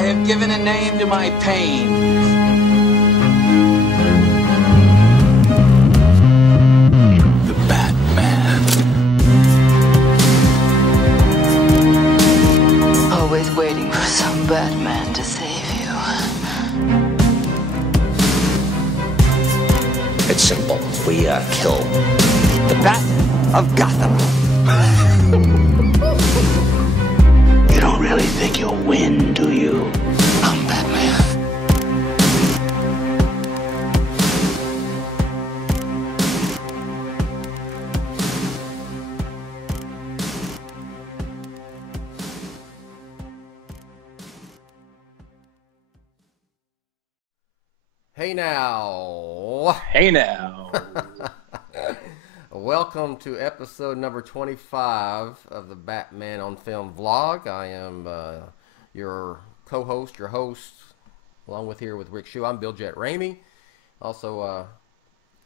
I have given a name to my pain. The Batman. Always waiting for some Batman to save you. It's simple. We kill the Bat of Gotham. You don't really think you'll win, do you? I'm Batman. Hey now. Hey now. Welcome to episode number 25 of the Batman on Film vlog. I am your co-host, your host, along with Rick Shew. I'm Jett Ramey, also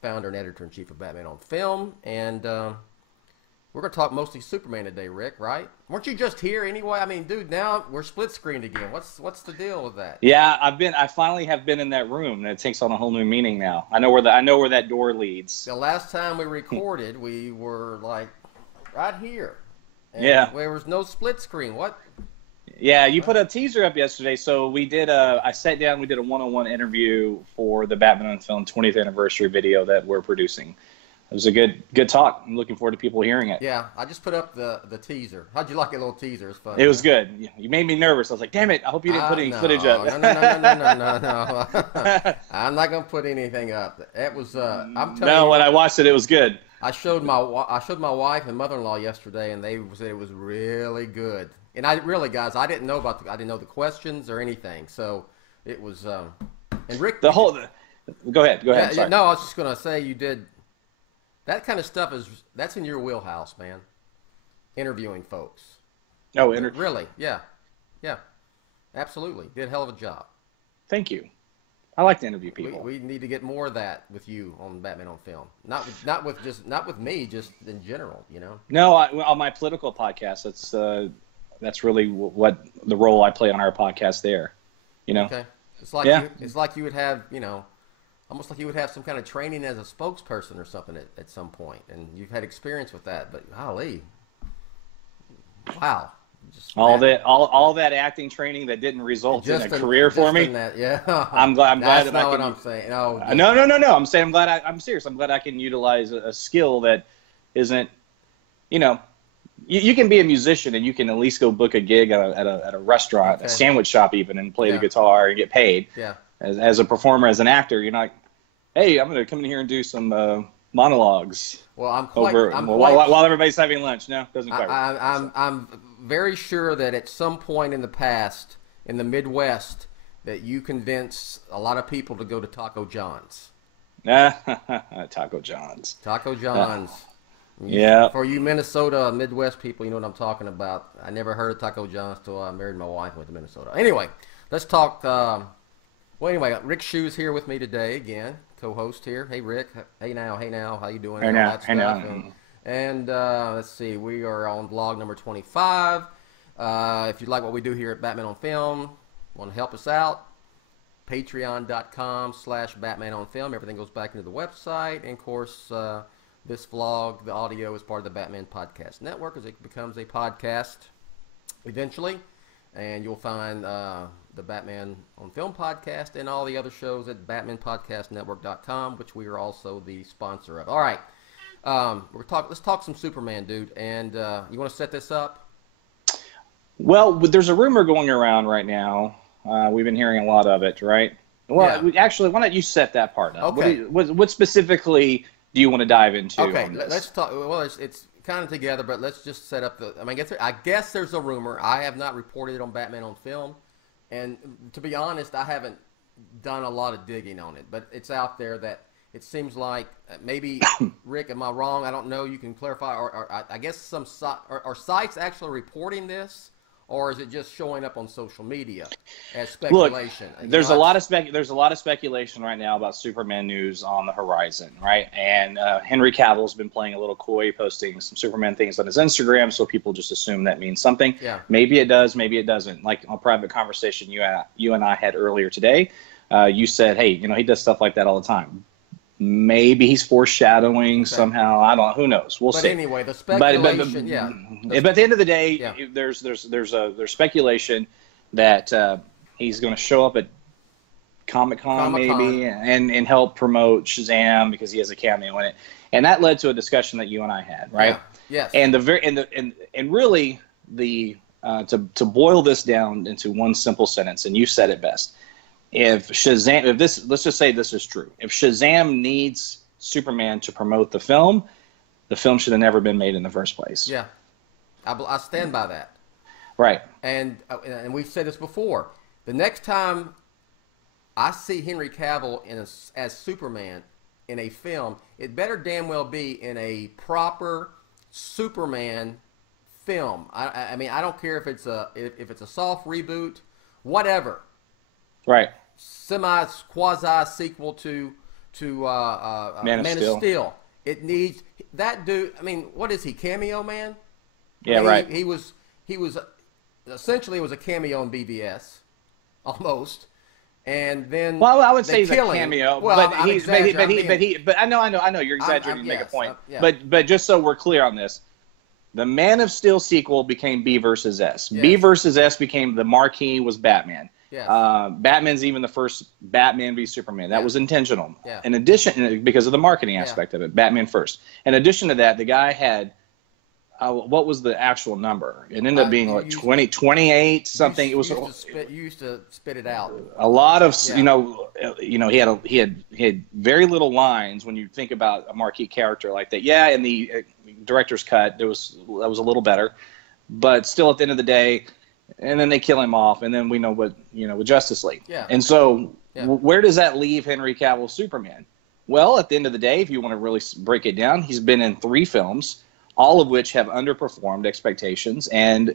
founder and editor-in-chief of Batman on Film. And we're going to talk mostly Superman today, Rick, right? Weren't you just here anyway? I mean, dude, now we're split-screened again. What's the deal with that? Yeah, I finally have been in that room, and it takes on a whole new meaning now. I know where that door leads. The last time we recorded, we were like right here. And yeah. There was no split screen. What? Yeah, you put a teaser up yesterday, so we did I sat down, we did a one-on-one interview for the Batman on Film 20th anniversary video that we're producing. It was a good talk. I'm looking forward to people hearing it. Yeah, I just put up the teaser. How'd you like a little teaser? It's fun. It was good. You made me nervous. I was like, damn it, I hope you didn't put any footage up. No. I'm not gonna put anything up. It was I'm telling you. No, when I watched it, it was good. I showed my wife and mother-in-law yesterday, and they said it was really good. And I didn't know the questions or anything. So it was and Rick. Go ahead. Yeah, sorry. no, I was just gonna say you did. That kind of stuff that's in your wheelhouse, man. Interviewing folks. Oh, really? Yeah, absolutely. Did a hell of a job. Thank you. I like to interview people. We need to get more of that with you on Batman on Film. Not with me, just in general. You know. No, on my political podcast, that's really what the role I play on our podcast there. You know. Okay. It's like you would have, almost like you would have some kind of training as a spokesperson or something at some point, and you've had experience with that. But golly, wow! All that acting training that didn't result in a career for me. Yeah, I'm glad. That's that not I what can, I'm saying. No. I'm saying I'm serious. I'm glad I can utilize a skill that isn't, You can be a musician and you can at least go book a gig at a restaurant, a sandwich shop even, and play the guitar and get paid. Yeah. As a performer, as an actor, you're not, hey, I'm going to come in here and do some monologues. Well, while everybody's having lunch. No, doesn't quite work. I'm very sure that at some point in the past, in the Midwest, that you convinced a lot of people to go to Taco John's. Taco John's. Taco John's. Yeah. For you Minnesota, Midwest people, you know what I'm talking about. I never heard of Taco John's till I married my wife and went to Minnesota. Anyway, let's talk. Rick Shew's here with me today again, co-host here. Hey, Rick. Hey now. How you doing? Hey now. And let's see. We are on vlog number 25. If you like what we do here at Batman on Film, want to help us out, patreon.com/Batman on Film. Everything goes back into the website. And, of course, this vlog, the audio, is part of the Batman Podcast Network as it becomes a podcast eventually. And you'll find the Batman on Film podcast and all the other shows at BatmanPodcastNetwork.com, which we are also the sponsor of. All right. Let's talk some Superman, dude. And you want to set this up? Well, there's a rumor going around right now. We've been hearing a lot of it, right? Well, actually, why don't you set that part up? Okay. What specifically do you want to dive into? Okay, let's talk. Well, it's kind of together, but let's just set up I guess there's a rumor. I have not reported it on Batman on Film, and to be honest, I haven't done a lot of digging on it. But it's out there that it seems like maybe Rick, am I wrong? I don't know. You can clarify. Or I guess some sites actually reporting this, or is it just showing up on social media as Look, speculation? there's a lot of speculation right now about Superman news on the horizon, right? And Henry Cavill's been playing a little coy, posting some Superman things on his Instagram, so people just assume that means something. Yeah. Maybe it does, maybe it doesn't. Like a private conversation you and I had earlier today, you said, hey, he does stuff like that all the time. Maybe he's foreshadowing somehow. I don't know. Who knows? We'll see. But anyway, the speculation, But at the end of the day, Yeah. there's speculation that he's going to show up at Comic-Con maybe and help promote Shazam because he has a cameo in it. And that led to a discussion that you and I had, right? Yeah. Yes. And really to boil this down into one simple sentence, and you said it best. If let's just say this is true. If Shazam needs Superman to promote the film should have never been made in the first place. Yeah. I stand by that. Right. And we've said this before. The next time I see Henry Cavill as Superman in a film, it better damn well be in a proper Superman film. I mean, I don't care if it's a soft reboot, whatever. Right. Quasi sequel to Man of Steel. It needs that dude. I mean, what is he? Cameo Man? Yeah, right. He was essentially, it was a cameo in BVS, almost. And then I would say he's a cameo, well, but I know you're exaggerating to make a point. Yeah. But just so we're clear on this, the Man of Steel sequel became B versus S. Yes. B versus S became the marquee was Batman. Yes. Batman's even the first Batman v Superman. That was intentional. Yeah. In addition, because of the marketing aspect of it, Batman first. In addition to that, the guy had what was the actual number? It ended up being like 28 something. It was you used to spit it out. a lot of he had very little lines when you think about a marquee character like that. Yeah, in the director's cut, that was a little better, but still at the end of the day. And then they kill him off, and then we know what with Justice League. Yeah. And so, where does that leave Henry Cavill Superman? Well, at the end of the day, if you want to really break it down, he's been in 3 films, all of which have underperformed expectations, and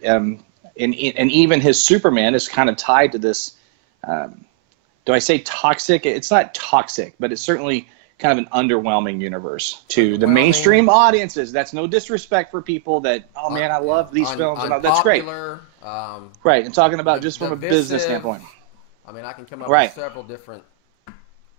even his Superman is kind of tied to this. Do I say toxic? It's not toxic, but it's certainly kind of an underwhelming universe to the mainstream audiences. That's no disrespect for people that, oh man, I love these films, and that's great. Right, and talking about just from a business standpoint. I mean, I can come up with several different.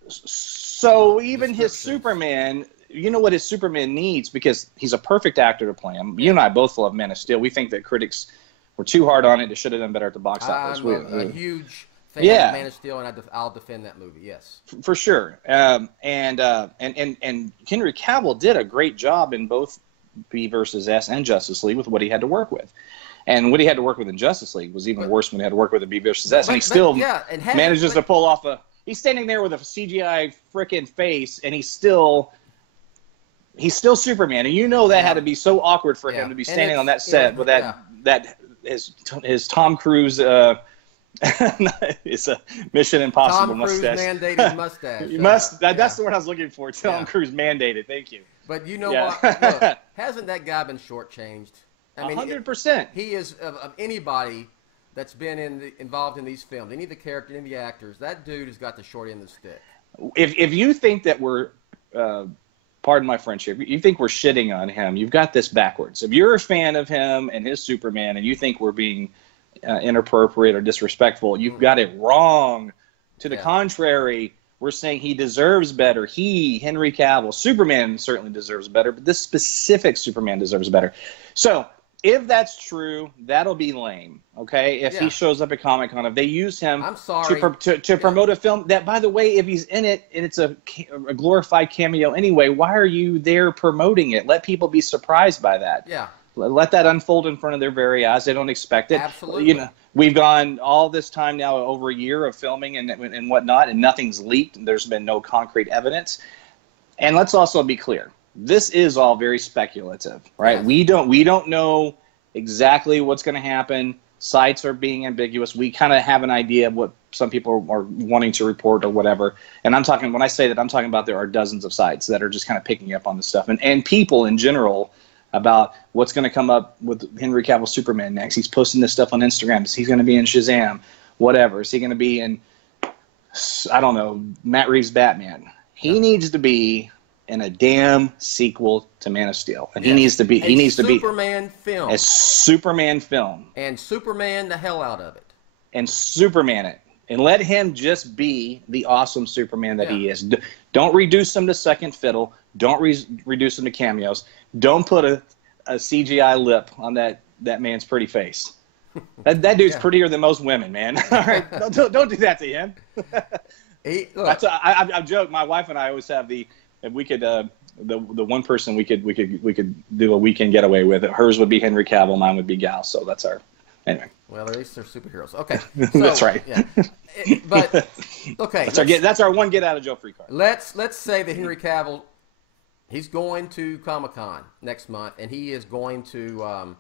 So even his Superman, you know what his Superman needs, because he's a perfect actor to play him. You and I both love Man of Steel. We think that critics were too hard on it. It should have done better at the box office. I'm a huge fan of Man of Steel, and I'll defend that movie. Yes, for sure. And Henry Cavill did a great job in both B versus S and Justice League with what he had to work with. And what he had to work with in Justice League was even worse when he had to work with a B versus S. And he still manages to pull off he's standing there with a CGI frickin' face, and he's still Superman. And that had to be so awkward for him to be standing on that set with his Tom Cruise it's a Mission Impossible mustache. Tom Cruise mandated mustache. That's the word I was looking for. Tom Cruise mandated. Thank you. But you know what? Look, hasn't that guy been shortchanged? I mean, 100%. He is of anybody that's been involved in these films, any of the characters, any of the actors. That dude has got the short end of the stick. If you think that we're, pardon my French here, you think we're shitting on him, you've got this backwards. If you're a fan of him and his Superman, and you think we're being inappropriate or disrespectful, you've got it wrong. To the contrary, we're saying he deserves better. Henry Cavill, Superman certainly deserves better, but this specific Superman deserves better. So if that's true, that'll be lame, okay? If he shows up at Comic-Con, if they use him to promote a film that, by the way, if he's in it and it's a glorified cameo anyway, why are you there promoting it? Let people be surprised by that. Yeah. Let that unfold in front of their very eyes. They don't expect it. Absolutely. We've gone all this time now, over a year of filming and whatnot, and nothing's leaked. There's been no concrete evidence. And let's also be clear. This is all very speculative, right? Yes. We don't know exactly what's going to happen. Sites are being ambiguous. We kind of have an idea of what some people are wanting to report or whatever. And when I say that, I'm talking about there are dozens of sites that are just kind of picking up on this stuff. And people in general, about what's going to come up with Henry Cavill Superman next. He's posting this stuff on Instagram. He's going to be in Shazam, whatever. Is he going to be in, I don't know, Matt Reeves' Batman? He needs to be in a damn sequel to Man of Steel, and he needs to be a Superman film, and Superman the hell out of it, and Superman it, and let him just be the awesome Superman that he is. Don't reduce him to second fiddle. Don't reduce him to cameos. Don't put a CGI lip on that man's pretty face. That dude's prettier than most women, man. All right, don't do that to him. I've joked. My wife and I always have if we could the one person we could do a weekend getaway with. Hers would be Henry Cavill, mine would be Gal. So that's our anyway. Well, at least they're superheroes. Okay, so, that's right. Yeah. But okay, that's our one get out of jail free card. Let's say that Henry Cavill, he's going to Comic-Con next month, and he is going to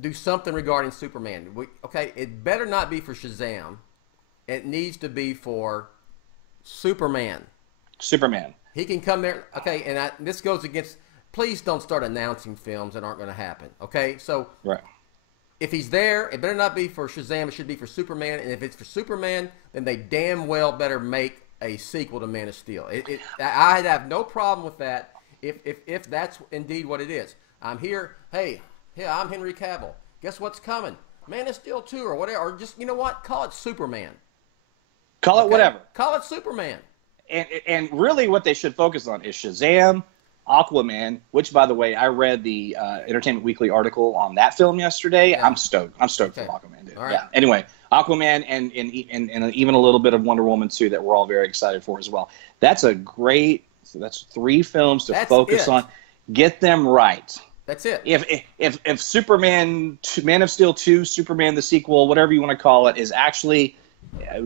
do something regarding Superman. Okay, it better not be for Shazam. It needs to be for Superman. He can come there. Okay, and this goes against. Please don't start announcing films that aren't going to happen. Okay, so if he's there, it better not be for Shazam. It should be for Superman. And if it's for Superman, then they damn well better make a sequel to Man of Steel. I'd have no problem with that if that's indeed what it is. I'm here. Hey, I'm Henry Cavill. Guess what's coming? Man of Steel 2 or whatever. Or just, you know what? Call it Superman. Call it whatever. Call it Superman. And really what they should focus on is Shazam, Aquaman, which, by the way, I read the Entertainment Weekly article on that film yesterday. Yeah. I'm stoked. I'm stoked for Aquaman, dude. Right. Yeah. Anyway, Aquaman and even a little bit of Wonder Woman 2 that we're all very excited for as well. That's that's 3 films to focus on. Get them right. That's it. If Superman, Man of Steel 2, Superman the sequel, whatever you want to call it, is actually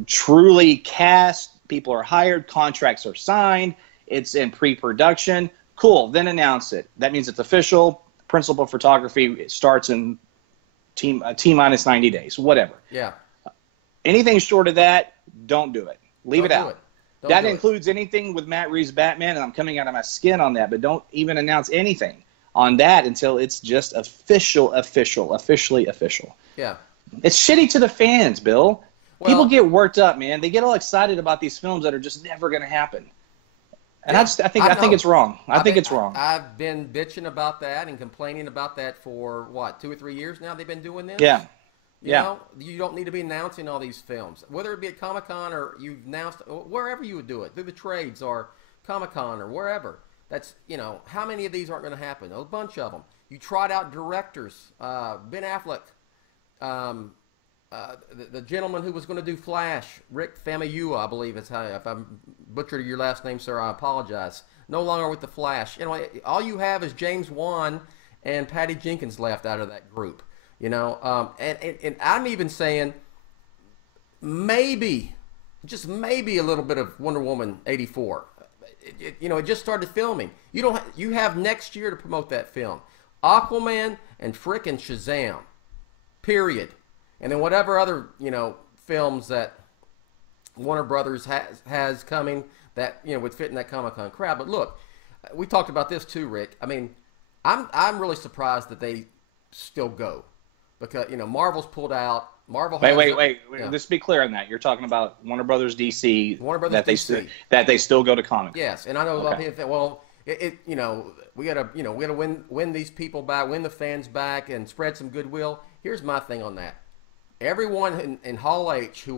truly cast, people are hired, contracts are signed, it's in pre-production, cool, then announce it. That means it's official. Principal photography starts in T-minus 90 days, whatever. Yeah. Anything short of that, don't do it. Leave it out. That includes anything with Matt Reeves' Batman, and I'm coming out of my skin on that, but don't even announce anything on that until it's just officially official. Yeah. It's shitty to the fans, Bill. Well, people get worked up, man. They get all excited about these films that are just never going to happen. And I think it's wrong. I think it's wrong. I've been bitching about that and complaining about that for, 2 or 3 years now they've been doing this? Yeah. You know, you don't need to be announcing all these films. Whether it be at Comic-Con or you've announced, wherever you would do it, through the trades or Comic-Con or wherever. That's, how many of these aren't going to happen? A bunch of them. You trot out directors. Ben Affleck, the gentleman who was going to do Flash, Rick Famuyiwa, I believe is how. If I butchered your last name, sir, I apologize. No longer with the Flash. All you have is James Wan and Patty Jenkins left out of that group. And I'm even saying maybe, just maybe a little bit of Wonder Woman 84. It just started filming. You have next year to promote that film. Aquaman and frickin' Shazam. Period. And then whatever other, films that Warner Brothers has coming that, would fit in that Comic-Con crowd. But look, we talked about this too, Rick. I mean, I'm really surprised that they still go. Because, Marvel's pulled out. Wait. Yeah. Let's be clear on that. You're talking about Warner Brothers DC. That they still go to comic. Yes, and I know a lot of people think, well, we gotta win these people back, win the fans back, and spread some goodwill. Here's my thing on that. Everyone in Hall H who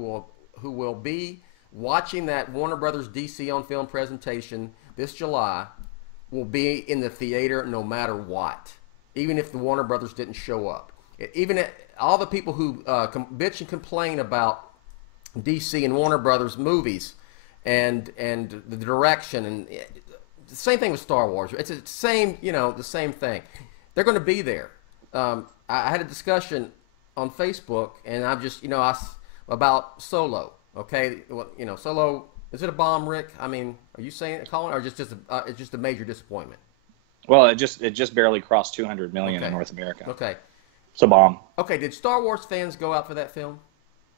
will be watching that Warner Brothers DC on film presentation this July will be in the theater no matter what, even if the Warner Brothers didn't show up. Even all the people who bitch and complain about DC and Warner Brothers movies and the direction, and the same thing with Star Wars. It's the same, the same thing. They're going to be there. I had a discussion on Facebook, and I'm just, about Solo. Okay, Solo, is it a bomb, Rick? I mean, are you saying, Colin, or it's just a major disappointment? Well, it just barely crossed 200 million in North America. Okay. It's a bomb. Okay, did Star Wars fans go out for that film?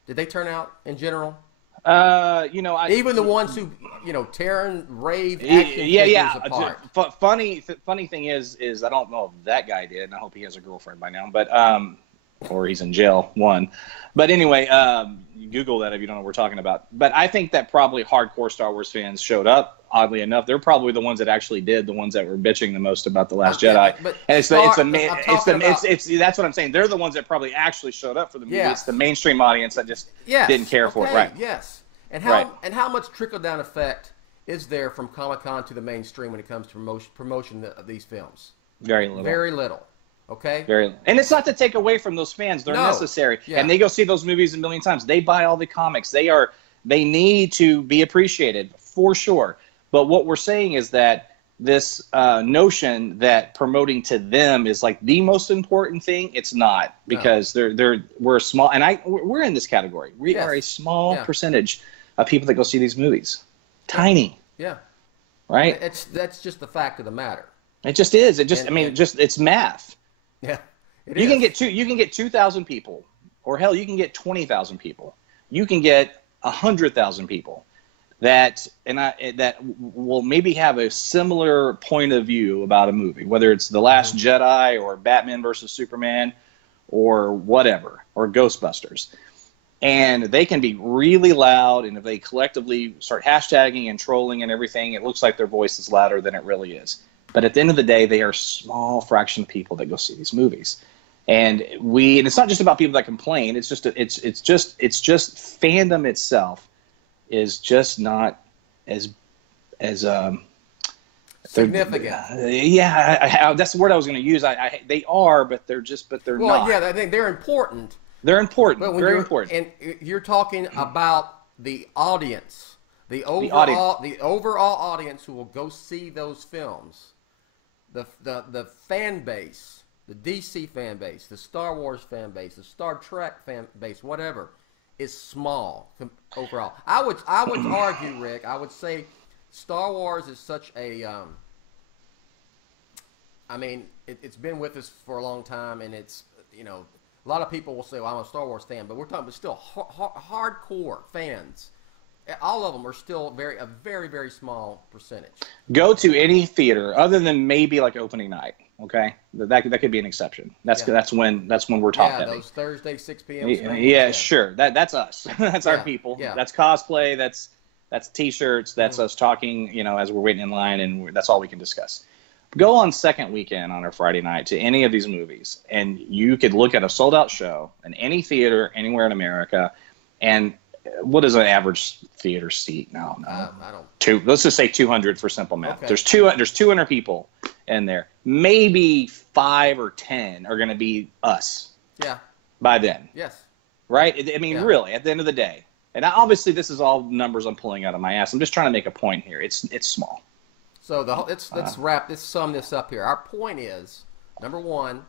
Did they turn out in general? Even the ones who, tear and rave action figures apart. Funny thing is I don't know if that guy did, and I hope he has a girlfriend by now, but or he's in jail. But anyway, Google that if you don't know what we're talking about. But I think that probably hardcore Star Wars fans showed up. Oddly enough, they're probably the ones that actually did, the ones that were bitching the most about The Last Jedi. And that's what I'm saying. They're the ones that probably actually showed up for the movie. Yes. It's the mainstream audience that just didn't care for it. Right. Yes. And how much trickle-down effect is there from Comic-Con to the mainstream when it comes to promotion of these films? Very little. Very little. Okay? Very little. And it's not to take away from those fans. They're necessary. Yeah. And they go see those movies a million times. They buy all the comics. They need to be appreciated, for sure. But what we're saying is that this notion that promoting to them is like the most important thing, it's not, because we're small, and we're in this category. We are a small percentage of people that go see these movies. Tiny. Yeah. Right? That's just the fact of the matter. It just is. It's math. Yeah. You can get 2,000 people, or hell, you can get 20,000 people. You can get 100,000 people that will maybe have a similar point of view about a movie, whether it's The Last Jedi or Batman versus Superman or whatever, or Ghostbusters. And they can be really loud, and if they collectively start hashtagging and trolling and everything, it looks like their voice is louder than it really is. But at the end of the day, they are a small fraction of people that go see these movies. And it's not just about people that complain. It's just fandom itself is just not as significant. That's the word I was going to use. They are, but they're not. Well, yeah, I think they're important. They're important. But very important. And you're talking about the audience, the overall audience who will go see those films, the fan base, the DC fan base, the Star Wars fan base, the Star Trek fan base, whatever, is small overall. I would argue, Rick. I would say Star Wars is such a. It's been with us for a long time, and it's a lot of people will say, "Well, I'm a Star Wars fan," but we're talking about still hardcore fans. All of them are still a very, very small percentage. Go to any theater other than maybe like opening night. Okay, that could be an exception. That's when we're talking. Yeah, those Thursday 6 p.m. Yeah, sure. That's us. That's our people. Yeah. That's cosplay. That's T-shirts. That's us talking. As we're waiting in line, and that's all we can discuss. Go on second weekend on a Friday night to any of these movies, and you could look at a sold-out show in any theater anywhere in America. And what is an average theater seat now? I don't. Let's just say 200 for simple math. Okay. There's 200 people in there. Maybe 5 or 10 are going to be us. Yeah. By then. Yes. Right? Really, at the end of the day. And obviously, this is all numbers I'm pulling out of my ass. I'm just trying to make a point here. It's small. So let's sum this up here. Our point is, number one,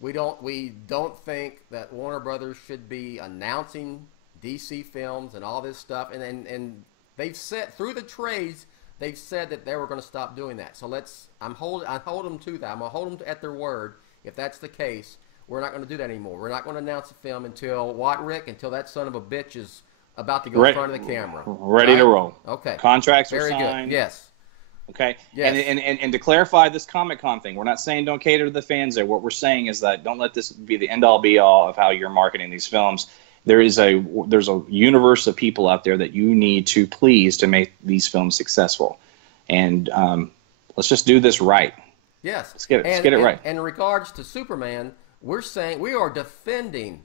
we don't think that Warner Brothers should be announcing DC films and all this stuff, and they've said through the trades, they've said that they were going to stop doing that. So I hold them to that. I'm going to hold them at their word. If that's the case, we're not going to do that anymore. We're not going to announce a film until until that son of a bitch is about to go in front of the camera. Ready to roll. Okay. Contracts are very signed. Good. Yes. Okay. Yes. And to clarify this Comic-Con thing, we're not saying don't cater to the fans there. What we're saying is that don't let this be the end-all be-all of how you're marketing these films. There's a universe of people out there that you need to please to make these films successful. And let's just do this right. Yes. Let's get it right. And in regards to Superman, we're saying we are defending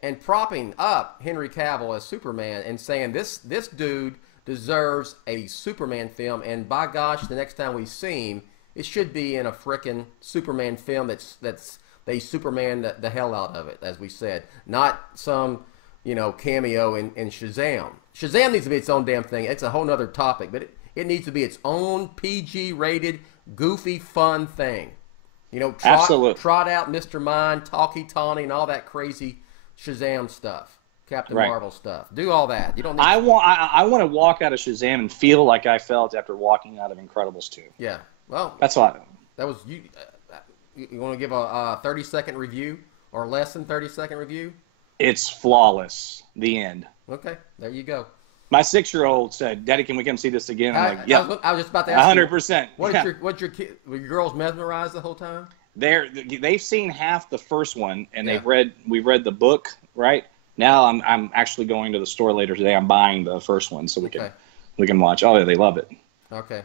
and propping up Henry Cavill as Superman and saying this dude deserves a Superman film, and by gosh, the next time we see him, it should be in a frickin' Superman film that's they Superman the hell out of it, as we said, not some cameo in Shazam. Shazam needs to be its own damn thing. It's a whole nother topic, but it needs to be its own PG-rated, goofy, fun thing. Absolutely. Trot out Mr. Mind, Talkie Tawny, and all that crazy Shazam stuff. Captain Marvel stuff. Do all that. You don't need I want to walk out of Shazam and feel like I felt after walking out of Incredibles 2. Yeah. Well, that's what. That was you. You want to give a 30-second review or less than 30-second review? It's flawless. The end. Okay, there you go. My 6-year-old said, "Daddy, can we come see this again?" I'm like, "Yeah." I was just about to ask 100%. What's your kid? Were your girls mesmerized the whole time? They've seen half the first one, and we've read the book. Right now, I'm actually going to the store later today. I'm buying the first one so we can watch. Oh, yeah, they love it. Okay,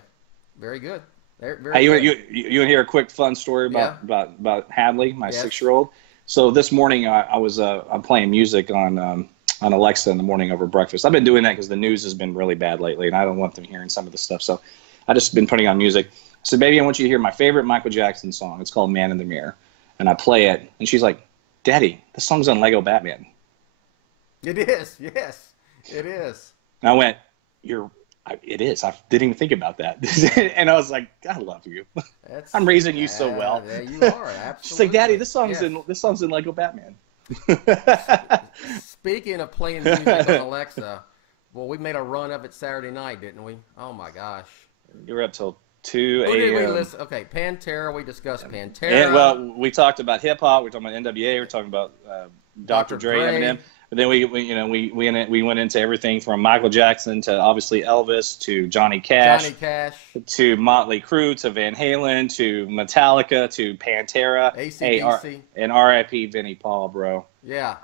very good. Hey, you want to hear a quick fun story about Hadley, my 6-year-old? So this morning I'm playing music on Alexa in the morning over breakfast. I've been doing that because the news has been really bad lately, and I don't want them hearing some of the stuff. So I just been putting on music. I said, "Baby, I want you to hear my favorite Michael Jackson song. It's called Man in the Mirror." And I play it, and she's like, "Daddy, this song's on Lego Batman." It is. Yes, it is. And I went, it is. I didn't even think about that. And I was like, "I love you. I'm raising you so well." Yeah, you are. Absolutely. She's like, "Daddy, this song's in Lego Batman." Speaking of playing music on Alexa, well, we made a run of it Saturday night, didn't we? Oh my gosh. You were up till 2 Who did we a.m. listen? Okay, Pantera. We discussed Pantera. And, well, we talked about hip hop. We're talking about NWA. We're talking about Dr. Dre, Eminem. But then we went into everything from Michael Jackson to obviously Elvis to Johnny Cash to Motley Crue to Van Halen to Metallica to Pantera. AC/DC. And R.I.P. Vinnie Paul, bro. Yeah.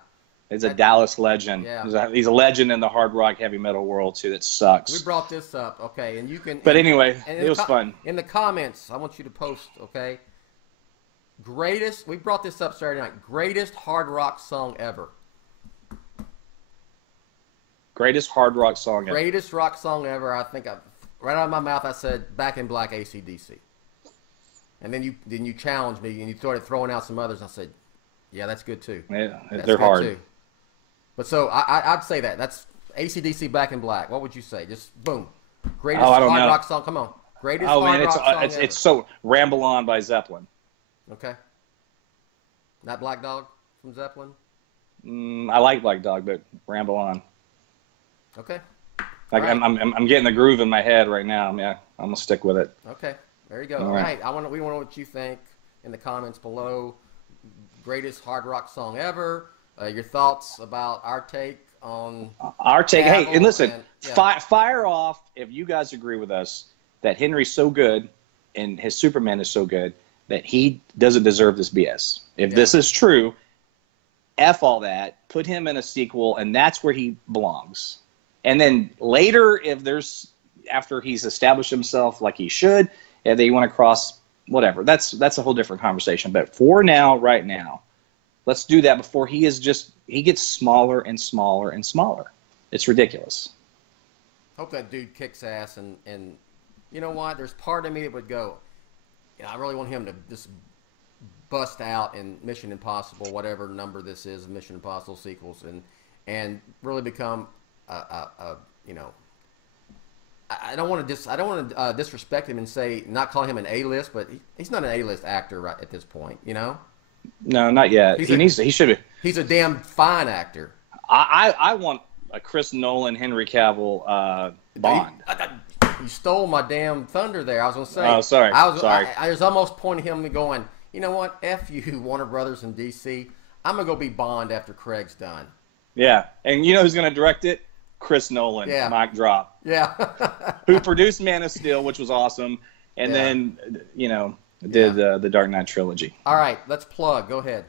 He's a Dallas legend. Yeah. He's a legend in the hard rock heavy metal world too. That sucks. We brought this up, okay, and you can. But anyway, it was fun. In the comments, I want you to post, okay. We brought this up Saturday night. Greatest hard rock song ever. Greatest hard rock song ever. Greatest rock song ever. I think right out of my mouth I said Back in Black, AC/DC. And then you challenged me and you started throwing out some others. I said, yeah, that's good too. Yeah, they're hard. Too. But so I'd say that's AC/DC, Back in Black. What would you say? Just boom. Greatest hard rock song. Come on. Greatest hard rock song ever. It's so Ramble On by Zeppelin. Okay. Not Black Dog from Zeppelin? I like Black Dog, but Ramble On. Okay. Like right. I'm getting the groove in my head right now. Yeah, I'm gonna stick with it. Okay. There you go. All right. We want to know what you think in the comments below. Greatest hard rock song ever. Your thoughts about our take on our take. Cavill. Hey, and listen, fire off if you guys agree with us that Henry's so good and his Superman is so good that he doesn't deserve this BS. If this is true, F all that. Put him in a sequel, and that's where he belongs. And then later, after he's established himself like he should, if they want to cross whatever, that's a whole different conversation. But for now, right now, let's do that before he gets smaller and smaller and smaller. It's ridiculous. Hope that dude kicks ass, and you know what? There's part of me that would go, I really want him to just bust out in Mission Impossible, whatever number this is, Mission Impossible sequels, and really become I don't want to disrespect him and say not calling him an A-list, but he's not an A-list actor right at this point, you know. No, not yet. He should be. He's a damn fine actor. I want a Chris Nolan, Henry Cavill Bond. You stole my damn thunder there. I was going to say. Oh, sorry. I was almost pointing him and going, you know what? F you, Warner Brothers and DC. I'm going to go be Bond after Craig's done. Yeah. And you know who's going to direct it? Chris Nolan. Yeah. Mic drop. Yeah. Who produced Man of Steel, which was awesome. And then, did the Dark Knight trilogy. All right. Let's plug. Go ahead.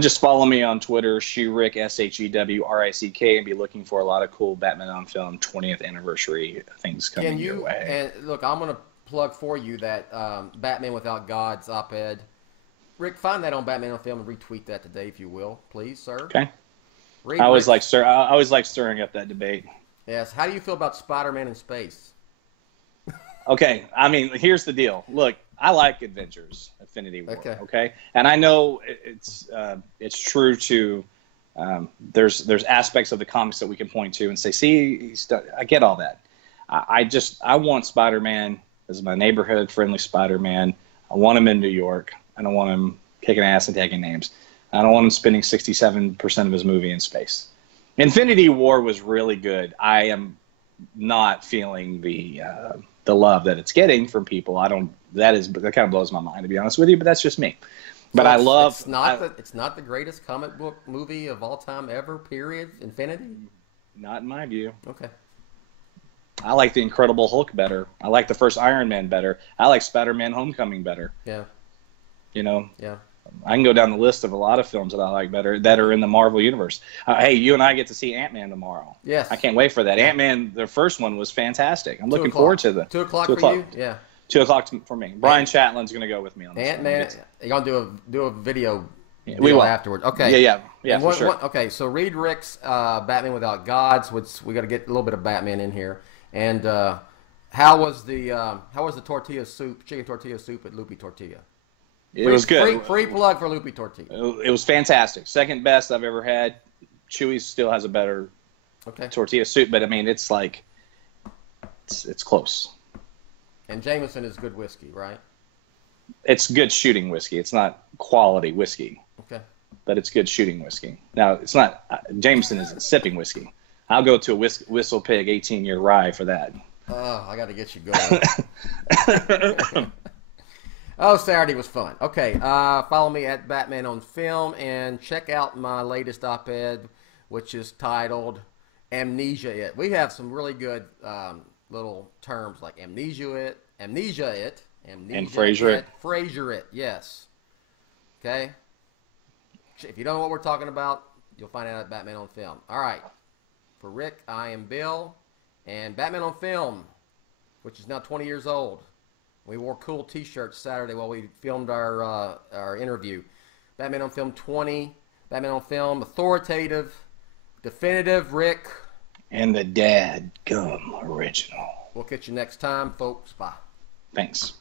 Just follow me on Twitter, ShewRick, ShewRick, and be looking for a lot of cool Batman on Film 20th anniversary things coming your way. And look, I'm going to plug for you that Batman Without God's op-ed. Rick, find that on Batman on Film and retweet that today, if you will, please, sir. Okay. I always like stirring up that debate. Yes. How do you feel about Spider-Man in space? Okay. I mean, here's the deal. Look, I like Avengers: Infinity War. Okay. And I know it's true to there's aspects of the comics that we can point to and say, see, I get all that. I want Spider-Man as my neighborhood friendly Spider-Man. I want him in New York. I don't want him kicking ass and taking names. I don't want him spending 67% of his movie in space. Infinity War was really good. I am not feeling the love that it's getting from people. That kind of blows my mind, to be honest with you, but that's just me. But I love. It's not the greatest comic book movie of all time ever. Period. Infinity. Not in my view. Okay. I like the Incredible Hulk better. I like the first Iron Man better. I like Spider-Man: Homecoming better. Yeah. You know. Yeah. I can go down the list of a lot of films that I like better that are in the Marvel universe. Hey, you and I get to see Ant-Man tomorrow. Yes. I can't wait for that. Yeah. Ant-Man, the first one was fantastic. I'm looking forward to the 2 o'clock for you. Yeah. 2 o'clock for me. Brian Chatlin's going to go with me on this. Ant-Man. You're gonna do a video. We will afterwards. Okay. Yeah, for sure. Okay, so read Rick's Batman Without Gods, which we got to get a little bit of Batman in here. And how was the tortilla soup, chicken tortilla soup at Loopy Tortilla? It was good. Free plug for Loopy Tortilla. It was fantastic. Second best I've ever had. Chewy's still has a better tortilla soup, but I mean, it's like it's close. And Jameson is good whiskey, right? It's good shooting whiskey. It's not quality whiskey. Okay. But it's good shooting whiskey. Now, it's not Jameson isn't sipping whiskey. I'll go to a Whistle Pig 18-year rye for that. Oh, I got to get you going. Oh, Saturday was fun. Okay, follow me at Batman on Film and check out my latest op-ed, which is titled Amnesia It. We have some really good little terms like Amnesia It, and Frasier It, yes. Okay? If you don't know what we're talking about, you'll find out at Batman on Film. All right. For Rick, I am Bill, and Batman on Film, which is now 20 years old. We wore cool T-shirts Saturday while we filmed our interview. Batman on Film 20, Batman on Film, Authoritative, Definitive, Rick. And the Dad Gum Original. We'll catch you next time, folks. Bye. Thanks.